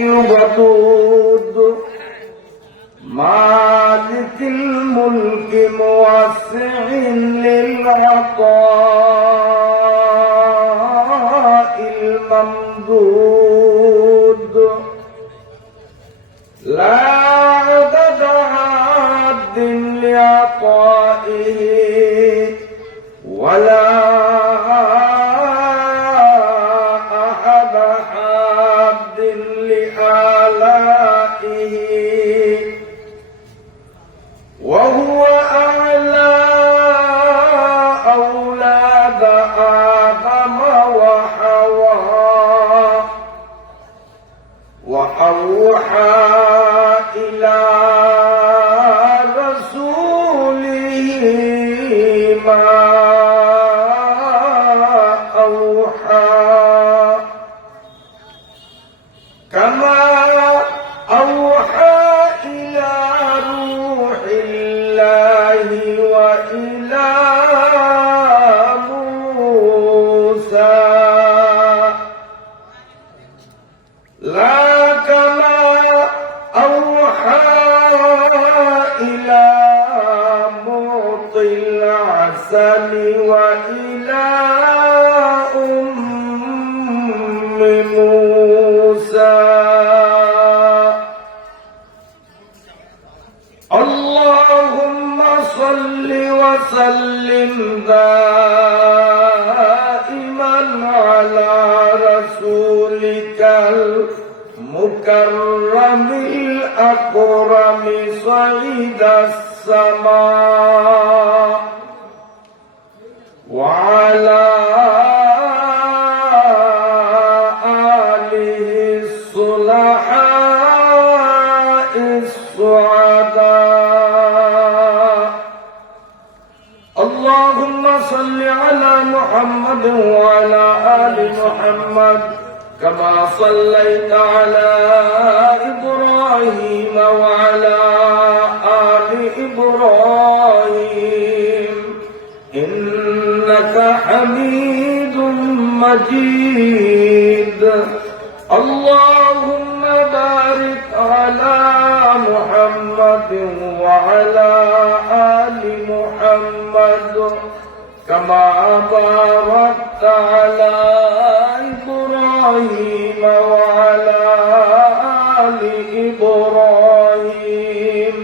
ودود مالك الملك موسع للعطاء الممدود لا عدد عاد لعطائه ولا وهو أعلى أولاد آدم وأوحى إلى رسوله ما أوحى كما أوحى إلى روح الله وإلى موسى لا كما أوحى إلى معطي العسل وإلى أم موسى اللهم صل وسلم دائما على رسولك المكرم الأكرم صعيد السماء وعلى آله الصلحاء السعداء اللهم صل على محمد وعلى آل محمد كما صليت على إبراهيم وعلى آل إبراهيم إنك حميد مجيد اللهم بارك على محمد وعلى آل محمد كما باركت على إبراهيم وعلى آل إبراهيم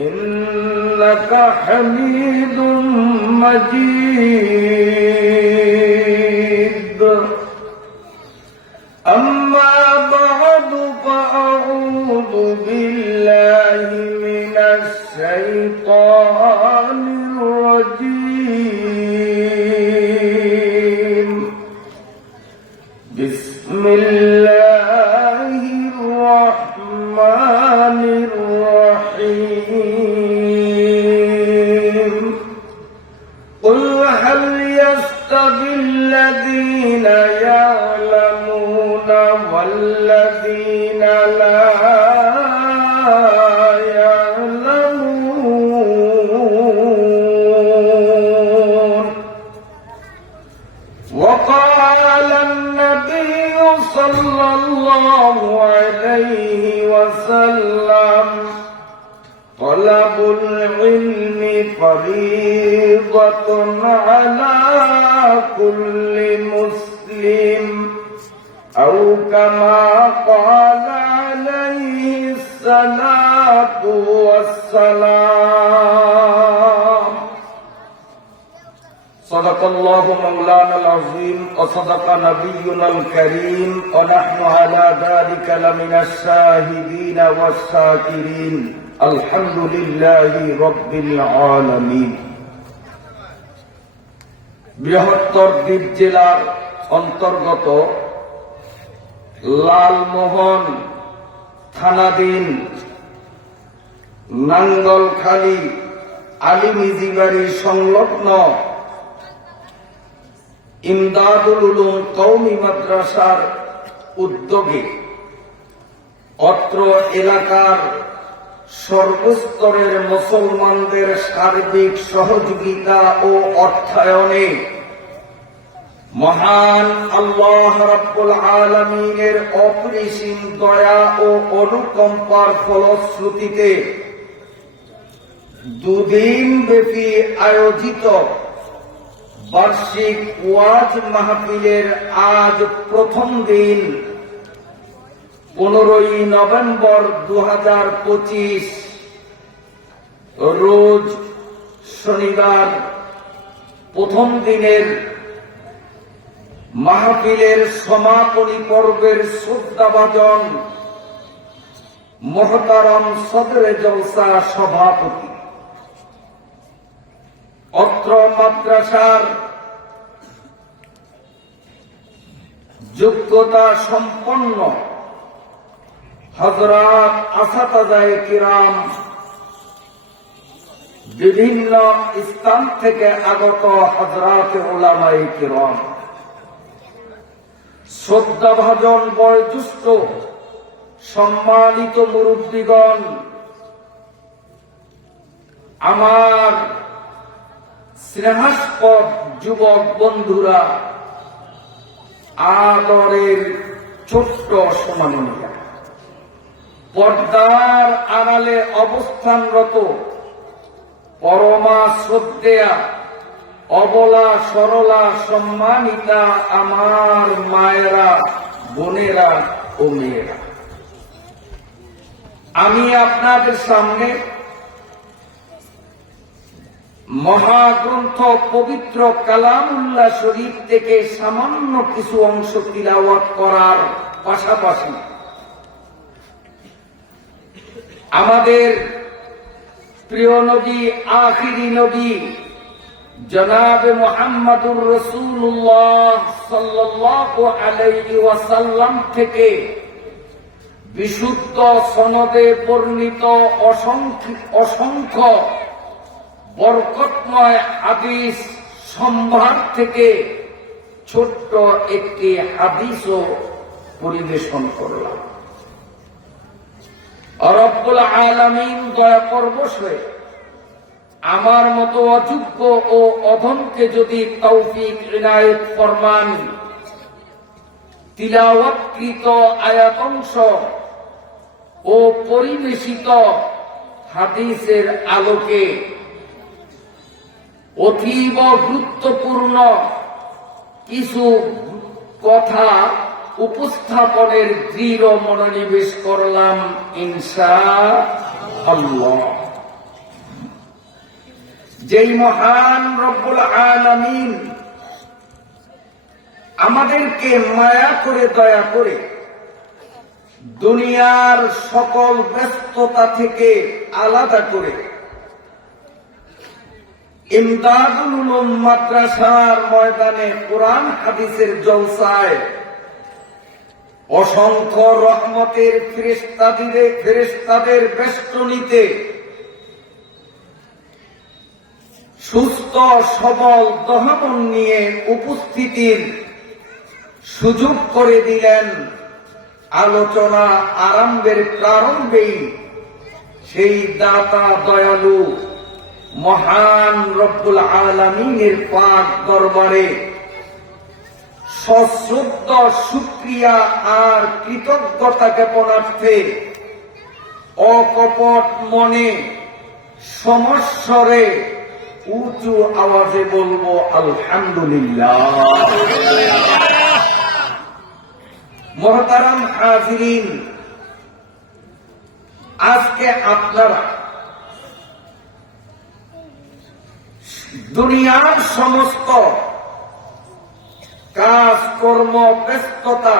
إنك حميد مجيد أما بعد فأعوذ بالله من الشيطان الرجيم بسم الله الرحمن الرحيم قل هل يستوي الذين يعلمون والذين لا يعلمون وقال النبي صلى الله عليه وسلم طلب العلم فريضة على كل مسلم أو كما قال عليه الصلاة والسلام صدق الله مولانا العظيم وصدق نبينا الكريم ونحن على ذلك لمن الشاهدين والشاكرين الحمد لله رب العالمين বৃহত্তর দ্বীপ জেলার অন্তর্গত লালমোহন থানাধীন নাঙ্গলখালী আলিমিজিবাড়ি সংলগ্ন ইমদাদুল উলুম কওমি মাদ্রাসার উদ্যোগে অত্র এলাকার সর্বস্তরের মুসলমানদের সার্বিক সহযোগিতা ও অর্থায়নে মহান আল্লাহ রাব্বুল আলামিনের অপরিসীম দয়া ও অনুকম্পার ফলশ্রুতিতে দুদিন ব্যাপী আয়োজিত বার্ষিক ওয়াজ মাহফিলের আজ প্রথম দিন 15ই নভেম্বর 2025 রোজ শনিবার প্রথম দিনের মাহফিলের সমাপনী পর্বের শ্রদ্ধাভাজন মোহতারম সদরে জলসা সভাপতি, অত্র মাদ্রাসার যোগ্যতা সম্পন্ন হযরত আসাতাজায়ে কিরাম, বিভিন্ন স্থান থেকে আগত হযরত উলামায়ে কিরাম, শ্রদ্ধাভাজন বয়োজ্যেষ্ঠ সম্মানিত মুরব্বীগণ, আমার স্নেহাস্পদ যুবক বন্ধুরা, আদরের ছোট্ট সম্মানীরা, পর্দার আড়ালে অবস্থানরত পরমা শ্রদ্ধেয়া অবলা সরলা সম্মানিতা আমার মায়েরা, বোনেরা ও মেয়েরা, আমি আপনাদের সামনে মহাগ্রন্থ পবিত্র কালামুল্লাহ শরীফ থেকে সামান্য কিছু অংশ তিলাওয়াত করার পাশাপাশি আমাদের প্রিয় নবী, আখিরি নবী জনাবে মুহাম্মদুর রাসূলুল্লাহ সাল্লাল্লাহু আলাইহি ওয়াসাল্লাম থেকে বিশুদ্ধ সনদে বর্ণিত অসংখ্য বরকতময় হাদিস সম্ভার থেকে ছোট্ট একটি হাদিসও পরিবেশন করলাম। রব্বুল আলামিন দয়া পরবশ হয়ে আমার মতো অযোগ্য ও অধমকে যদি তৌফিক ইনায়েত ফরমান, তিলাওয়াতকৃত আয়াতাংশ ও পরিবেশিত হাদিসের আলোকে অতীব গুরুত্বপূর্ণ কিছু কথা উপস্থাপনের দৃঢ় মনোনিবেশ করলাম ইনশাআল্লাহ। যেই মহান রব্বুল আলামিন আমাদেরকে মায়া করে দয়া করে দুনিয়ার সকল ব্যস্ততা থেকে আলাদা করে ইমদাদুল উলুম মাদ্রাসার ময়দানে কোরআন হাদিসের জলসায় অসংখ্য রহমতের ফেরেশতাদের বেষ্টনীতে সুস্থ সবল দহমন নিয়ে উপস্থিতির সুযোগ করে দিলেন। আলোচনা আরম্ভের প্রারম্ভেই সেই দাতা দয়ালু মহান রব্বুল আলামিনের পাক দরবারে সশ্রদ্ধ শুকরিয়া আর কৃতজ্ঞতা জ্ঞাপনার্থে অকপট মনে সমস্বরে উঁচু আওয়াজে বলবো আলহামদুলিল্লাহ। মুহতারাম হাজিরিন, আজকে আপনারা দুনিয়ার সমস্ত কাজকর্ম ব্যস্ততা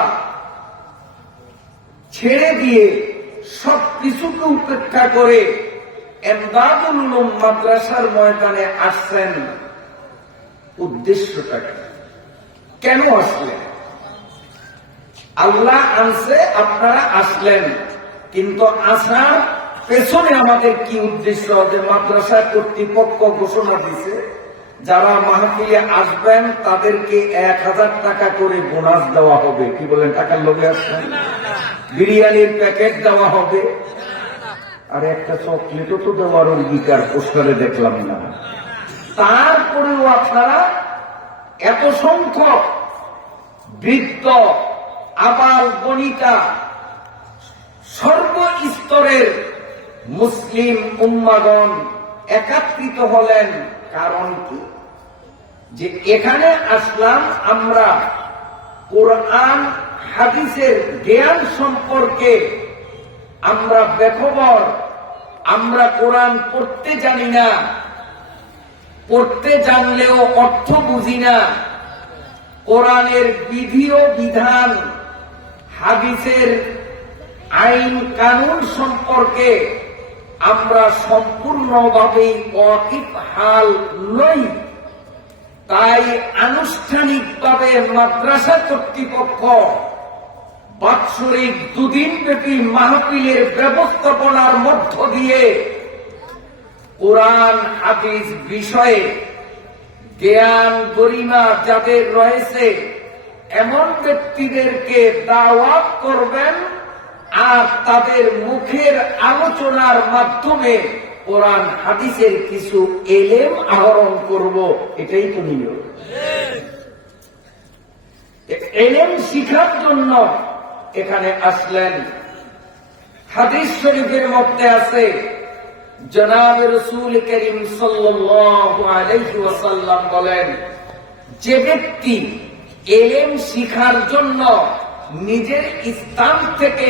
ছেড়ে দিয়ে সবকিছুকে উপেক্ষা করে ইমদাদুল উলুম মাদ্রাসার ময়দানে আসছেন। উদ্দেশ্যটা কেন আসলেন? আল্লাহ আনছে, আপনারা আসলেন, কিন্তু আসার পেছনে আমাদের কি উদ্দেশ্য? যে মাদ্রাসা কর্তৃপক্ষ ঘোষণা দিছে যারা মাহফিলে আসবেন তাদেরকে 1000 টাকা করে বোনাস দেওয়া হবে। কি বলেন? টাকার লোভে আসবেন? বিরিয়ানির প্যাকেট দেওয়া হবে, আর একটা চকলেটও তো দেওয়ার অঙ্গীকার পোস্টারে দেখলাম না। তারপরেও আপনারা এত সংখ্যক বৃদ্ধ, আবাল বনিতা, সর্বস্তরের মুসলিম উম্মাগণ একত্রিত হলেন। কারণ কি? যে এখানে আসলাম আমরা কোরআন হাদিসের জ্ঞান সম্পর্কে আমরা বেখবর। আমরা কোরআন পড়তে জানি না, পড়তে জানলেও অর্থ বুঝি না। কোরআনের বিধি ও বিধান, হাদিসের আইন কানুন সম্পর্কে আমরা সম্পূর্ণভাবে ওয়াকিবহাল নই। তাই আনুষ্ঠানিকভাবে মাদ্রাসা কর্তৃপক্ষ বাৎসরিক 2 দিন ব্যাপী মাহফিলের ব্যবস্থাপনার মধ্য দিয়ে কোরআন হাদিস বিষয়ে জ্ঞান গরিমা যাদের রয়েছে এমন ব্যক্তিদেরকে দাওয়াত করবেন আর তাদের মুখের আলোচনার মাধ্যমে কোরআন হাদিসের কিছু এলেম আহরণ করব। এটাই তো নিয়ম। এলেম শিখার জন্য এখানে আসলেন। হাদিস শরীফের মধ্যে আছে, জনাবে রাসূল করিম সাল্লাল্লাহু আলাইহি ওয়াসাল্লাম বলেন, যে ব্যক্তি এলেম শিখার জন্য নিজের স্থান থেকে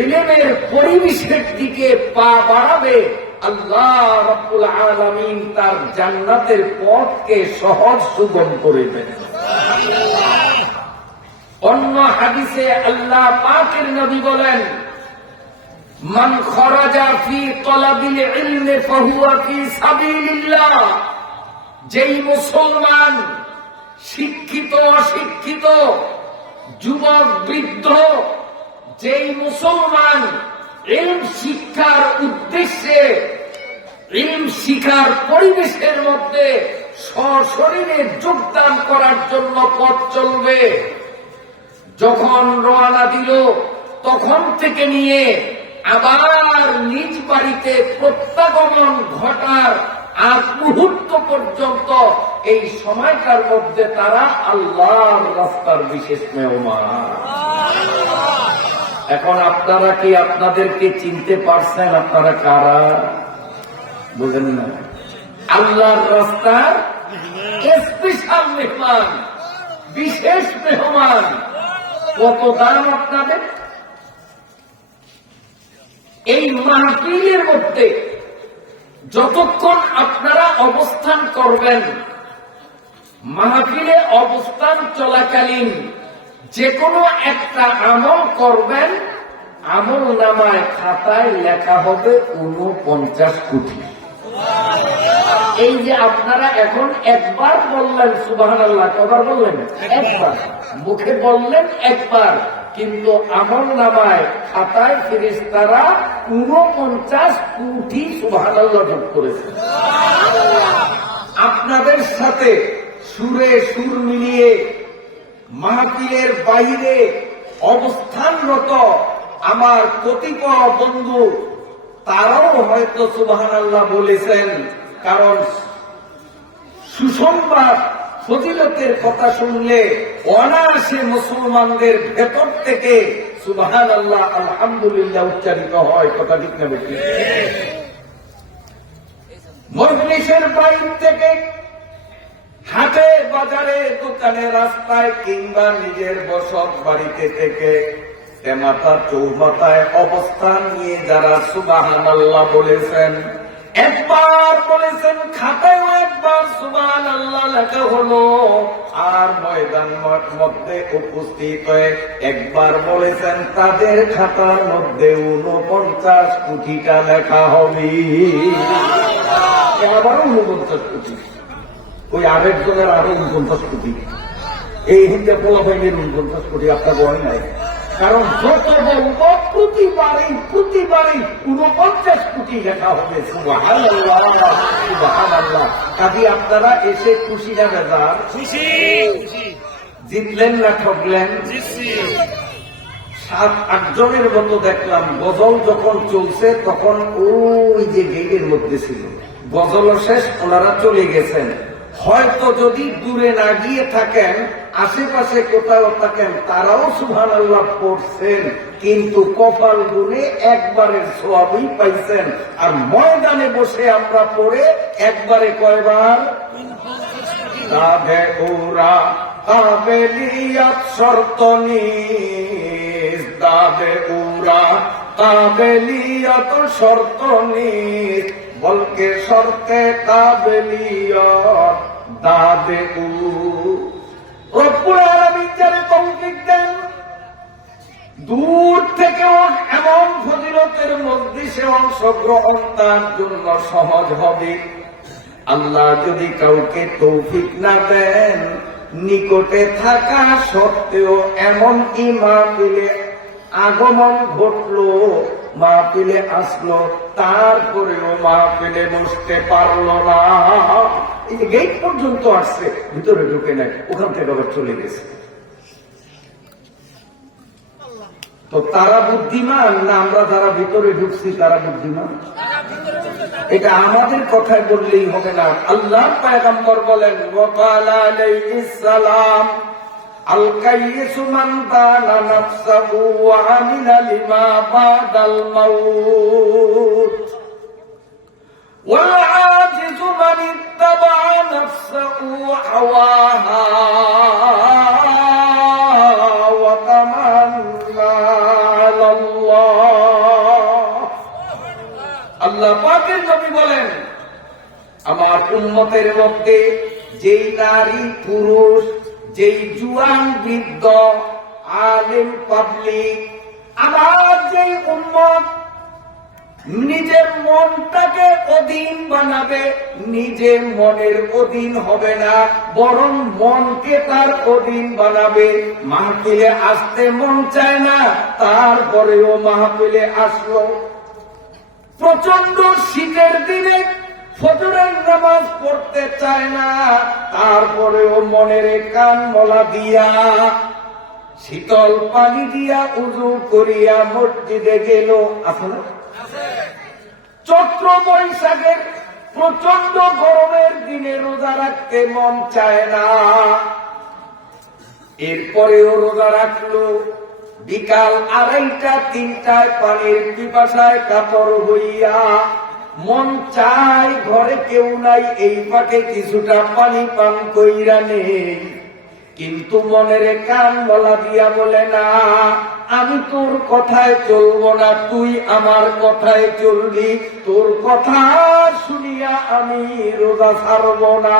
ইলমের পরিবেশের দিকে পা বাড়াবে, আল্লাহ রাব্বুল আলামিন তার জান্নাতের পথকে সহজ সুগম করে দেন। অন্য হাদিসে আল্লাহ পাকের নবী বলেন, মান খরাজা ফি তলাবিল ইলমি ফাহুয়া ফি সাবিলিল্লাহ। যেই মুসলমান শিক্ষিত অশিক্ষিত, যুবক বৃদ্ধ, যেই মুসলমান ইলম শিক্ষার উদ্দেশ্যে ইলম শিখার পরিবেশের মধ্যে সশরীরে যোগদান করার জন্য পথ চলবে, যখন রওনা দিল তখন থেকে নিয়ে আবার নিজ বাড়িতে প্রত্যাগমন ঘটার আগ মুহূর্ত পর্যন্ত এই সময়টার মধ্যে তারা আল্লাহর রাস্তার বিশেষ মেহমান। এখন আপনারা কি আপনাদেরকে চিনতে পারছেন? আপনারা কারা? বুঝেন না? আল্লাহর রাস্তার স্পেশাল মেহমান, বিশেষ মেহমান। কত দাম আপনাদের? এই মাহফিলের মধ্যে যতক্ষণ আপনারা অবস্থান করবেন, মাহফিলে অবস্থান চলাকালীন যে কোনো একটা আমল করবেন, আমল নামায় খাতায় লেখা হবে 49 কোটি। এই যে আপনারা এখন একবার বললেন সুবহানাল্লাহ, কবার বললেন? একবার। মুখে বললেন একবার, কিন্তু আমল নামায় খাতায় ফেরেশতারা 49 কোটি সুবহানাল্লাহ যোগ করেছে। আপনাদের সাথে সুরে সুর মিলিয়ে মাহফিলের বাইরে অবস্থানরত আমার কতিপয় বন্ধু, তারাও হয়তো সুবহানাল্লাহ বলেছেন। কারণ সুসংবাদ ফজিলতের কথা শুনলে অনায়াসে মুসলমানদের ভেতর থেকে সুবহানাল্লাহ আলহামদুলিল্লাহ উচ্চারিত হয়। কথা ঠিক না বেশি? মজলিসের বাইর থেকে, হাটে বাজারে, দোকানে, রাস্তায় কিংবা নিজের বসত বাড়িতে থেকে তেমাতা চৌমাথায় অবস্থান নিয়ে যারা সুবহানাল্লাহ বলেছেন, একবার বলেছেন, খাতায় একবার সুবহানাল্লাহ লেখা হলো, আর ময়দান মধ্যে উপস্থিত হয়ে একবার বলেছেন, তাদের খাতার মধ্যে 49 কোটিটা লেখা হবে। আবারও 49 কোটি, ওই আরেকজনের আরো 49 কোটি, এই হিন্দে পোলাপাইনের 49 কোটি আপনার বয় নাই। কারণ যত বলবো প্রতিবারই 49 কোটি লেখা হবে। সুবহানাল্লাহ, সুবহানাল্লাহ। কাজী আপনারা এসে খুশি না বেজার? খুশি। জিতলেন না ঠকলেন? 7-8 জনের মতো দেখলাম। গজল যখন চলছে তখন ওই যে গেটের মধ্যে ছিল, গজল শেষ, ওনারা চলে গেছেন। হয়তো যদি দূরে না গিয়ে থাকেন, আশেপাশে কোথাও থাকেন, তারাও সুবহানাল্লাহ পড়ছেন, কিন্তু কপাল গুনে একবারের সওয়াবই পাইছেন। আর ময়দানে বসে আমরা পড়ে একবারে কয়বার? দাদে ওরা কাবেলিয়াত শর্ত নিস, দাদে ওরা কাবেলিয়াত শর্ত নিস, বলকে শর্তে কাবেলিয়াত দাদে উ। রব্বুল আলামিন যারে তৌফিক দেন, দূর থেকেও এমন ফজিলতের মজলিসে অংশগ্রহণ তার জন্য সহজ হবে। আল্লাহ যদি কাউকে তৌফিক না দেন, নিকটে থাকা সত্ত্বেও এমন কি মাহফিলে আগমন ঘটলো, মাহফিলে আসলো, তারপরেও মাহফিলে বসতে পারলো না। এই যে গেট পর্যন্ত আসছে, ভিতরে ঢুকে নাই, ওখান থেকে আবার চলে গেছে। তো তারা বুদ্ধিমান না আমরা যারা ভিতরে ঢুকছি তারা বুদ্ধিমান? এটা আমাদের কথায় বললেই হবে না। আল্লাহ পয়গম্বর বলেন, ওয়াকালা আলাইহিস সালাম, আল কাইয়িসু মান দানা নাফসাহু ওয়া আমিলা লিমা বাদাল মাউত, ওয়াল আজিজু মান ইত্তাবা নাফসাহু হাওয়াহা ওয়া তামান্না আলাল্লাহ। আল্লাহ পাকের নবী বলেন, আমার উম্মতের মধ্যে যেই নারী পুরুষ, যেই জুয়ান বৃদ্ধ, আলেম পাবলিক, আমার যেই উম্মত নিজের মনটাকে অধীন বানাবে, নিজে মনের অধীন হবে না, বরং মনকে তার অধীন বানাবে। মাহফিলে আসতে মন চায় না, তারপরেও মাহফিলে আসলো। প্রচন্ড শীতের দিনে ফজরের নামাজ পড়তে চায় না, তারপরেও মনের কান মলা দিয়া, শীতল পানি দিয়া উযু করিয়া মসজিদে গেল। আসলে চৈত্র বৈশাখের প্রচন্ড গরমের দিনে রোজা রাখতে মন চায় না, এরপরেও রোজা রাখলো। বিকাল 2:30-3টায় পানির পিপাসায় কাতর হইয়া মন চায় ঘরে কেউ নাই, এই পাকে কিছুটা পানি পান কইরা নেই, কিন্তু মনের কান বলা দিয়া বলে না, আমি তোর কথায় চলবো না, তুই আমার কথায় চলবি, তোর কথা শুনিয়া আমি রোজা ছাড়ব না।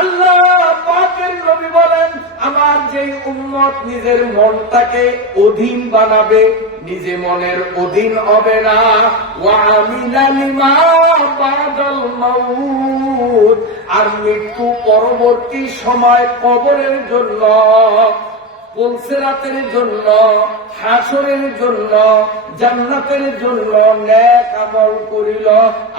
আল্লাহ পাকের নবী বলেন, আমার যে উম্মত নিজের মনটাকে অধীন বানাবে, নিজে মনের অধীন হবে না, ওয়া আমিলা লিমা বাদাল মাউত, আর মৃত্যু পরবর্তী সময় কবরের জন্য, পুলসিরাতের জন্য, হাসরের জন্য, জান্নাতের জন্য নেক আমল করিল।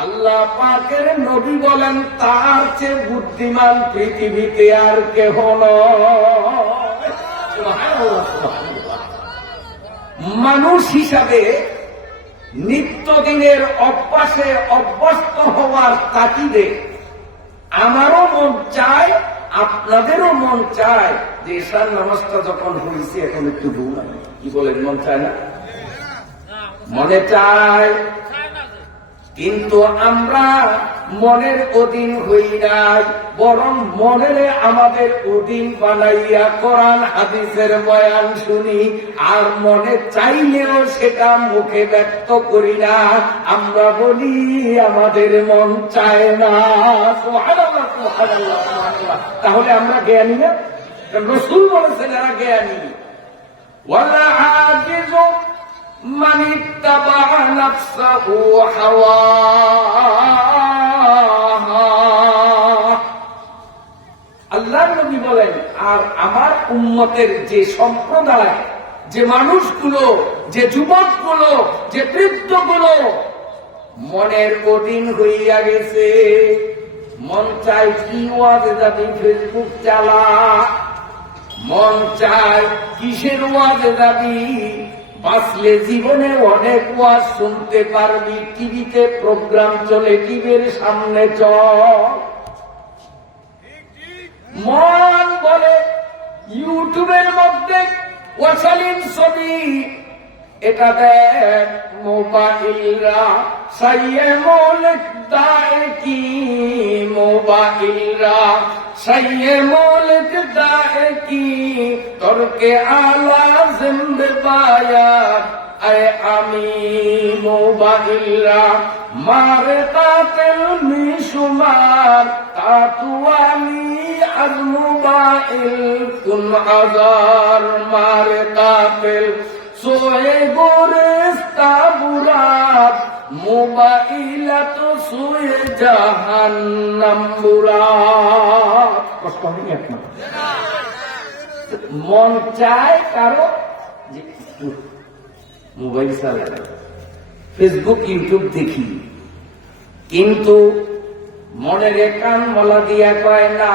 আল্লাহ পাকের নবী বলেন, তার চেয়ে বুদ্ধিমান পৃথিবীতে আর কেহ নয়। মানুষ হিসাবে নিত্যদিনের অভ্যাসে অভ্যস্ত হওয়ার তাগিদে আমারও মন চায়, আপনাদেরও মন চায় যে ঈশার নামাজটা যখন হয়েছে এখন একটু ঘুমাই। কি বলেন, মন চায় না? মনে চায়, কিন্তু আমরা মনের অধীন হই নাই, বরং মনের আমাদের অধীন বানাইয়া কোরআন হাদিসের বয়ান শুনি, আর মনে চাইলেও সেটা মুখে ব্যক্ত করি না। আমরা বলি আমাদের মন চায় না। সুবহানাল্লাহ, সুবহানাল্লাহ, সুবহানাল্লাহ। তাহলে আমরা জ্ঞানী না? রাসূল বলেছেন এরা জ্ঞানী। ওয়ালা আজিজু মান ইত্তাবা নাফসাহু হাওয়াহা। আল্লাহর নবী বলেন, আর আমার উম্মতের যে সম্প্রদায়, যে মানুষগুলো, যে যুবকগুলো, যে বৃদ্ধগুলো মনের অধীন হইয়া গেছে, মন চায় কি ওয়াজে যাবি, ফেসবুক চালা, মন চায় কিসের ওয়াজে যাবি, বাঁচলে জীবনে অনেক ওয়াজ শুনতে পারবি, টিভিতে প্রোগ্রাম চলে, টিভির সামনে চল। মন বলে ইউটিউবের মধ্যে অশালীন ছবি, এটা দেখ মোবাইলরা সাইয়ে মৌলিক দায় কি, মোবাইলরা সাইয়ে মৌলিক দায় কি, তরকে আলা জিন্দে বায়াত আয় আমি মোবাইলরা মারে কাতিল মিশুমার তাতুয়ালি আজ মোবাইল কুন আজার মারে কাতিল সোয়ে গোরেস্তা বুরাত মোবাইলত সোয়ে জাহান্নাম বুরাত। কষ্ট হয়নি আপনার? মন চায় কারো যে মোবাইল চালায়, ফেসবুক ইউটিউব দেখি, কিন্তু মনের কান মালা দিয়া কয় না,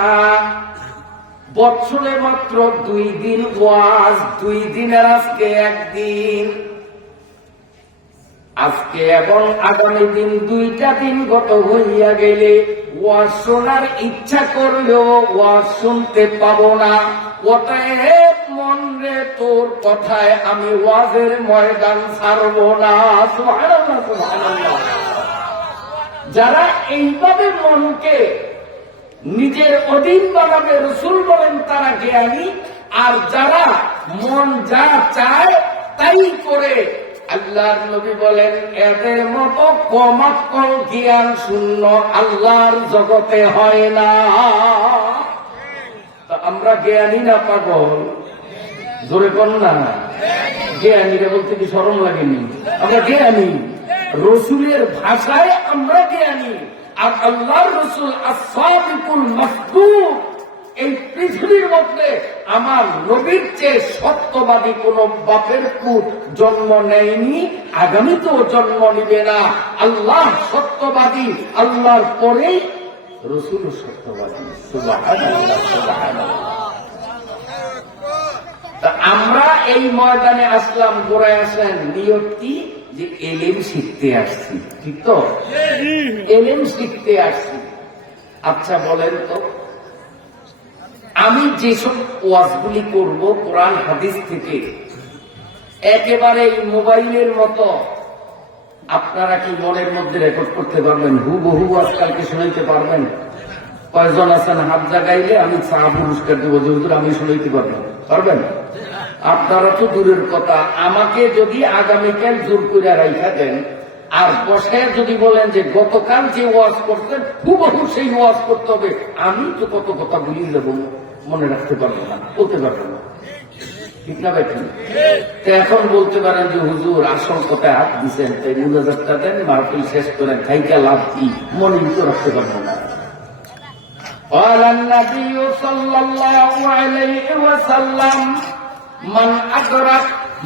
বছরে মাত্র 2 দিন ওয়াজ, 2 দিনের আজকে একদিন, আজকে এবং আগামী দিন 2টা দিন গত হইয়া গেলে ওয়াজ শোনার ইচ্ছা করলেও ওয়াজ শুনতে পাবো না। অতএব মন রে তোর কথায় আমি ওয়াজের ময়দান ছাড়ব না। সুবহানাল্লাহ, সুবহানাল্লাহ। যারা এইভাবে মনকে নিজের অধীন বানাবে, রাসূল বলেন তারা জ্ঞানী। আর যারা মন যা চায় তাই করে, আল্লাহর নবী বলেন এদের মতো কমাক্কল জ্ঞান শূন্য আল্লাহর জগতে হয় না। আমরা জ্ঞানী না পাগল? জোরে কোন না, জ্ঞানীরা বলতে কি শরম লাগেনি? আমরা জ্ঞানী, রসুলের ভাষায় আমরা জ্ঞানী। আর আল্লাহর রসুল as-সাদিকুল মাসদুক, এই পৃথিবীর মধ্যে আমার নবীর চেয়ে সত্যবাদী কোন বাপের পুত জন্ম নেয়নি, আগামীতেও জন্ম নিবে না। আল্লাহ সত্যবাদী, আল্লাহর পরেই রসুল সত্যবাদী। সুবহানাল্লাহ, সুবহানাল্লাহ। তা আমরা এই ময়দানে আসলাম, গোড়ায় আসেন নিয়তি যে এলেম শিখতে আসছি, ঠিক তো? এলেম শিখতে আসছি। আচ্ছা বলেন তো, আমি যেসব ওয়াজগুলি করব কোরআন হাদিস থেকে, একেবারে মোবাইলের মতো আপনারা কি মনের মধ্যে রেকর্ড করতে পারবেন? হুবহু আজকালকে শুনাইতে পারবেন? কয়জন আছেন হাত জাগাইলে আমি চা পুরস্কার দেবো যে হুজুর আমি শুনাইতে পারবেন? পারবেন? আপনারা তো দূরের কথা, আমাকে যদি আগামীকাল জোর করে রাইখা দেন আর বসায় যদি বলেন যে গতকাল যে ওয়াজ করতেন হুবহু সেই ওয়াজ করতে হবে, আমি তো কত কথা ভুলিয়ে দেবো, মনে রাখতে পারবো না, বলতে পারবো না, ঠিক না ভাই? এখন বলতে পারেন যে হুজুর আসল কথায় হাত দিচ্ছেন, তাই মুনাজাতটা দেন, মাহফিল শেষ করেন, খাইকা লাভ কি, মনে তো রাখতে পারবো না। قال النبي صلى الله عليه وسلم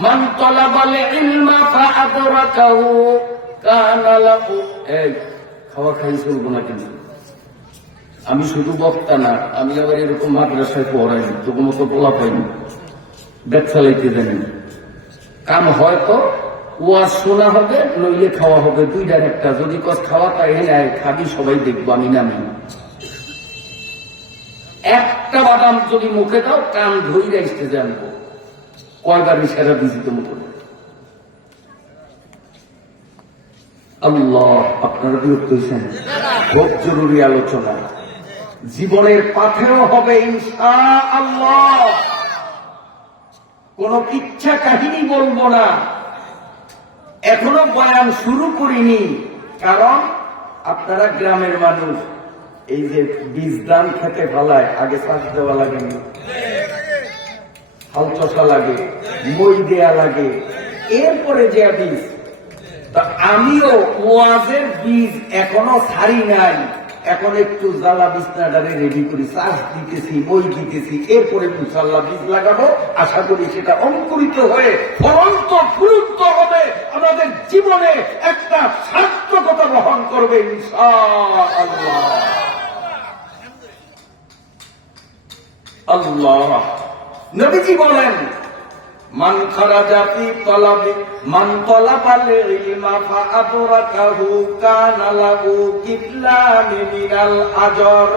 من طلب العلم فأدركه كان له। এই খাওয়া খাই চলবো না কিন্তু, আমি শুধু বক্তা না, আমি আবার এরকম মাদ্রাসায় পড়াই, তবু মতো বলা পাইনি, ব্যাগ চালাইতে জানি। কাম হয়তো ওয়াজ শোনা হবে, নইলে খাওয়া হবে, দুইটার একটা। যদি কস খাওয়া তাই হ্যাঁ খাবি, সবাই দেখবো, আমি নামি। একটা বাদাম যদি মুখে দাও কান ধরে আসতে জানবো, কয়বার ইশারা দিছি তো মুখে। আল্লাহ, আপনারা বিরক্ত হয়েছেন? খুব জরুরি আলোচনা, জীবনের পাথেও হবে ইনশাআল্লাহ। কোন কিচ্ছা কাহিনী বলবো না, এখনো বয়ান শুরু করিনি, কারণ আপনারা গ্রামের মানুষ, এই যে বীজ দান খেতে ফেলায় আগে চাষ দেওয়া লাগে, হাল চষা লাগে, মই দেয়া লাগে, এরপরে যে বীজ। তা আমিও ওয়াজের বীজ এখনো ছাড়ি নাই, এখন একটু জ্বালা বিছনাটারে রেডি করি, চাষ দিতেছি, মই দিতেছি, এরপরে ইনশাআল্লাহ বীজ লাগাবো। আশা করি সেটা অঙ্কুরিত হয়ে ফলন্ত ফুলন্ত হবে, আমাদের জীবনে একটা সার্থকতা বহন করবে ইনশাআল্লাহ। আল্লাহ নবীজি বলেন মান খারাজা ফি তালাবি মান তালাবাল ইলমা ফাআদরাকাহু কানা লাহু কিফলান মিনাল আজর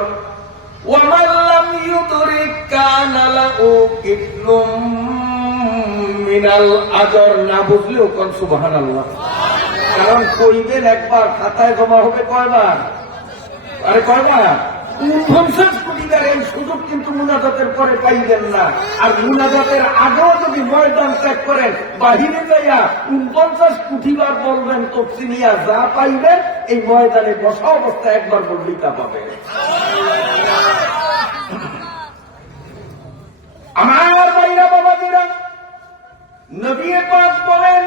ওয়া মান লাম ইউদরিক কানা লাহু কিফলুম মিনাল আজর। না বুঝলেও কোন সুবহানাল্লাহ। কারণ কইবেন একবার, খাতায় জমা হবে কয়বার? আরে কয়বার? 49 কোটি টাকার সুযোগ কিন্তু মুনাজাতের পরে পাইবেন না। আর মুনাজাতের আগেও যদি ময়দান ত্যাগ করেন, বাহিরে যাইয়া 49 কোটি বার বলবেন তফসিলিয়া, যা পাইবেন এই ময়দানে বসা অবস্থা একবার বললেই তা পাবে। আমার ভাইরা বাবাজিরা, নবী পাক বলেন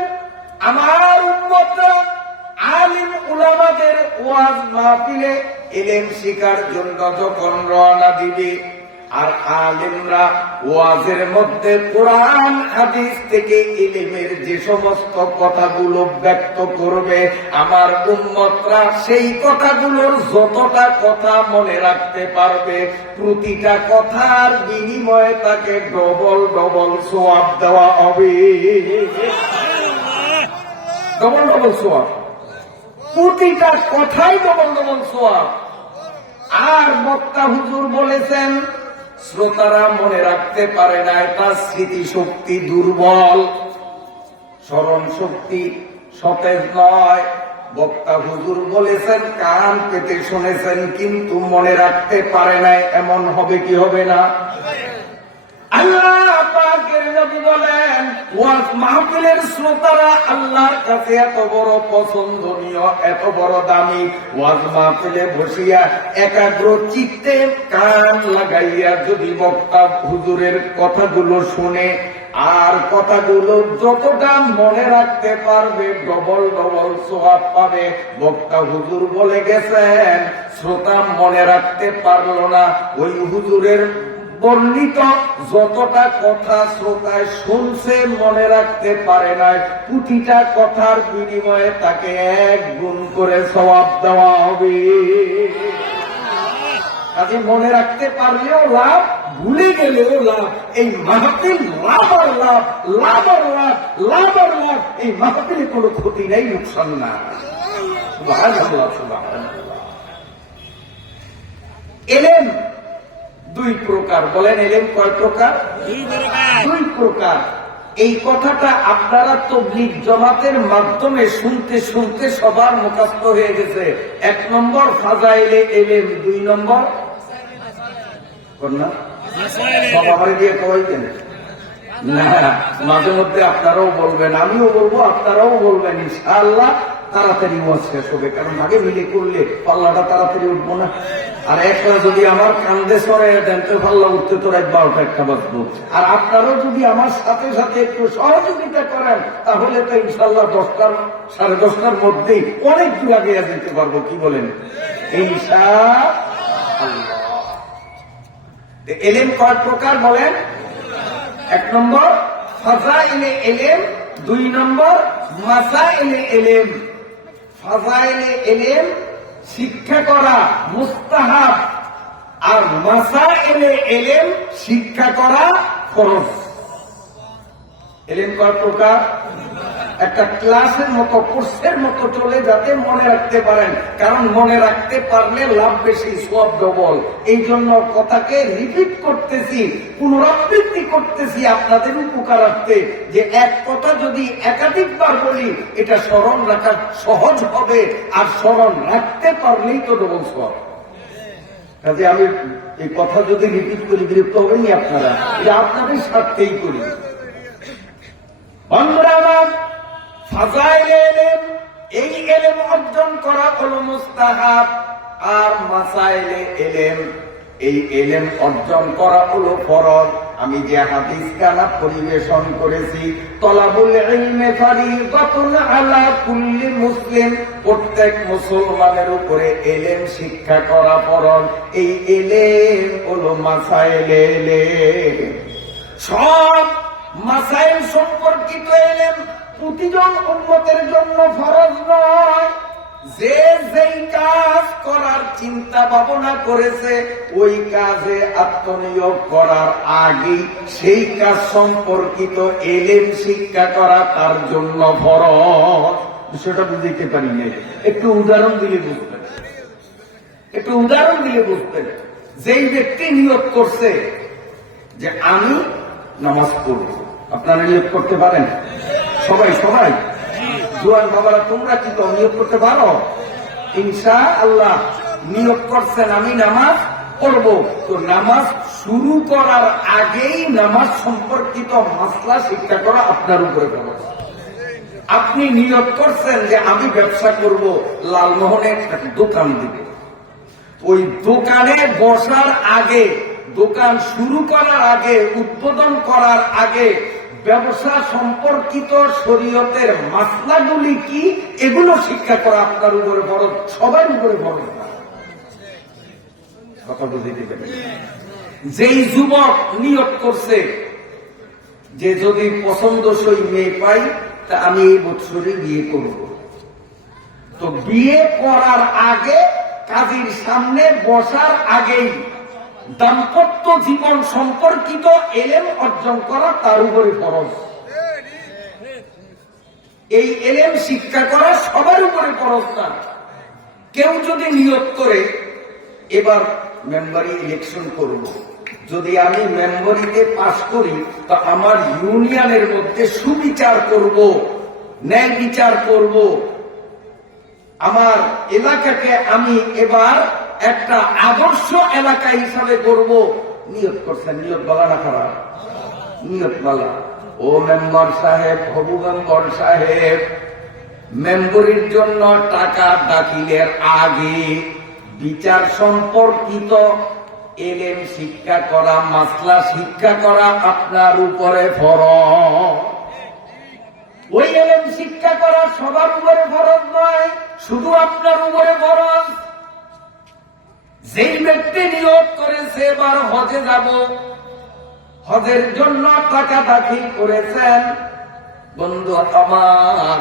আমার উম্মতরা আলিম উলামাদের ওয়াজ মাহফিলে ইলম শিখার জন্য যখন রওনা দিবে, আর আলিমরা ওয়াজের মধ্যে কোরআন হাদিস থেকে ইলমের যে সমস্ত কথাগুলো ব্যক্ত করবে, আমার উম্মতরা সেই কথাগুলোর যতটা কথা মনে রাখতে পারবে, প্রতিটা কথার বিনিময়ে তাকে ডবল ডবল সওয়াব দেওয়া হবে। ডবল ডবল সওয়াব, প্রতিটা কথাই ডবল ডবল সওয়াব। আর বক্তা হুজুর বলেছেন শ্রোতারা মনে রাখতে পারে না, তার স্মৃতিশক্তি দুর্বল, স্মরণ শক্তি সতেজ নয়। বক্তা হুজুর বলেছেন কান পেতে শুনেছেন কিন্তু মনে রাখতে পারে না, এমন হবে কি হবে না? আল্লাহ পাকের নবী বলেন ওয়াজ মাহফিলের শ্রোতারা আল্লাহর কাছে এত বড় পছন্দনীয়, এত বড় দামি, ওয়াজ মাহফিলে বসিয়া একাগ্র চিত্তে কান লাগাইয়া যদি বক্তা হুজুরের কথাগুলো শুনে আর কথাগুলো যতটা মনে রাখতে পারবে ডবল ডবল সওয়াব পাবে। বক্তা হুজুর বলে গেছেন শ্রোতা মনে রাখতে পারলো না, ওই হুজুরের বর্ণিত যতটা কথা শ্রোতায় শুনছে মনে রাখতে পারে না, প্রতিটা কথার বিনিময়ে তাকে 1 গুণ করে সওয়াব দেওয়া হবে। কাজে মনে রাখতে পারলেও লাভ, ভুলে গেলেও লাভ। এই মাহফিল লাভ আর লাভ, লাভ আর লাভ, লাভ আর লাভ। এই মাহফিলে কোনো ক্ষতি নেই, লোকসান না। সুবহানাল্লাহ, সুবহানাল্লাহ। এলেম 2 প্রকার। বলেন এলেম কয় প্রকার? 2 প্রকার। এই কথাটা আপনারা তাবলীগ জামাতের মাধ্যমে শুনতে শুনতে সবার মুখস্থ হয়ে গেছে। 1 নম্বর ফাজাইলে এলেম, 2 নম্বর বাবারে দিয়ে কইতেন না। মাঝে মধ্যে আপনারাও বলবেন, আমিও বলবো, আপনারাও বলবেন। ইনশাআল্লাহ তাড়াতাড়ি ওয়াজ শেষ হবে, কারণ আগে মিলে করলে পাল্লাটা তাড়াতাড়ি উঠবো না। আর একটা যদি আমার কান্দে সরে দেন তো পাল্লা উঠতে তো রাত 12টা 1টা বাজবো। আর আপনারাও যদি আমার সাথে সাথে একটু সহযোগিতা করেন তাহলে তো ইনশাআল্লাহ 10টার 10:30টার মধ্যেই অনেক দূর আগে যেতে পারবো। কি বলেন? ইনশাআল্লাহ। এলেম কয় প্রকার বলেন? 1 নম্বর ফাজাইলে এলেম, 2 নম্বর মাসাইলে এলেম। ফাজাইলে এলেম শিক্ষা করা মুস্তাহাব, আর মাসাইলে এলেম শিক্ষা করা ফরজ। এলেম কয় প্রকার? একটা ক্লাসের মতো, কোর্সের মতো চলে, যাতে মনে রাখতে পারেন। কারণ মনে রাখতে পারলে লাভ বেশি, সওয়াব ডবল। এই জন্য কথাকে রিপিট করতেছি, পুনরাবৃত্তি করতেছি আপনাদের উপকারার্থে, যে এক কথা যদি একাধিকবার বলি এটা স্মরণ রাখা সহজ হবে, আর স্মরণ রাখতে পারলেই তো ডবল সওয়াব। কাজে আমি এই কথা যদি রিপিট করি বিরক্ত হবেন আপনারা, এটা আপনাদের স্বার্থেই করি। বন্ধুরা আমার, ফাজাইলে এলেম, এই এলেম অর্জন করা হলো মুস্তাহাব, আর মাসাইলে এলেম, এই এলেম অর্জন করা হলো ফরজ। আমি যে হাদিস কানা পরিবেশন করেছি, তলাবুল ইলমি ফারিদাতুন আলা কুল্লি মুসলিম, প্রত্যেক মুসলমানের উপরে এলেম শিক্ষা করা ফরজ। এই এলেম হলো মাসাইলে এলেম। সব মাসাইল সম্পর্কিত এলেম প্রতিজন উম্মতের জন্য ফরজ নয়। যে যেই কাজ করার চিন্তা ভাবনা করেছে ওই কাজে আত্মনিয়োগ করার আগে সেই কাজ সম্পর্কিত এলেম শিক্ষা করা তার জন্য ফরজ। বিষয়টা বুঝতে পারি না, একটু উদাহরণ দিলে বুঝবেন, একটু উদাহরণ দিলে বুঝবেন। যেই ব্যক্তি নিয়োগ করছে যে আমি নামাজ পড়ব, আপনারা নিয়োগ করতে পারেন? সবাই সবাই জোয়ান বাবারা তোমরা কি তো নিয়োগ করতে পারো? ইনশাআল্লাহ নিয়োগ করছেন আমি নামাজ পড়ব। তো নামাজ শুরু করার আগেই নামাজ সম্পর্কিত মাসলা শিক্ষা করা আপনার উপরে খরচ। আপনি নিয়োগ করছেন যে আমি ব্যবসা করব, লালমোহনের দোকান দিবে। ওই দোকানে বসার আগে, দোকান শুরু করার আগে, উদ্বোধন করার আগে ব্যবসা সম্পর্কিত শরীয়তের মাসলাগুলি কি এগুলো শিক্ষা করা আপনার উপরে ফরজ, সবার উপরে ফরজ না। কথা বুঝতে পারবেন? যেই যুবক নিয়োগ করছে যে যদি পছন্দসই মেয়ে পাই তা আমি এই বছরই বিয়ে করব, তো বিয়ে করার আগে কাজীর সামনে বসার আগেই দাম্পত্য জীবন সম্পর্কিত এলেম অর্জন করা তার উপরে ফরজ। এই এলেম শিক্ষা করা সবার উপরে ফরজ না। কেউ যদি নিয়োগ করে এবার মেম্বারি ইলেকশন করব, যদি আমি মেম্বারিতে পাস করি তো আমার ইউনিয়নের মধ্যে সুবিচার করব, ন্যায় বিচার করব, আমার এলাকাকে আমি এবার একটা আদর্শ এলাকা হিসাবে করব, নিয়োগ করছেন। নিয়োগ বলা না খারাপ? নিয়োগ বলা। ও মেম্বার সাহেব, হবু মেম্বার সাহেব, মেম্বরির জন্য টাকা দাখিলের আগে বিচার সম্পর্কিত এলেম শিক্ষা করা, মাসলা শিক্ষা করা আপনার উপরে ফরজ। ওই এলেম শিক্ষা করা সবার উপরে ফরজ নয়, শুধু আপনার উপরে ফরজ। যেই ব্যক্তি নিয়োগ করেছে এবার হজে যাব, হজের জন্য টাকা দাখিল করেছেন, বন্ধু আমার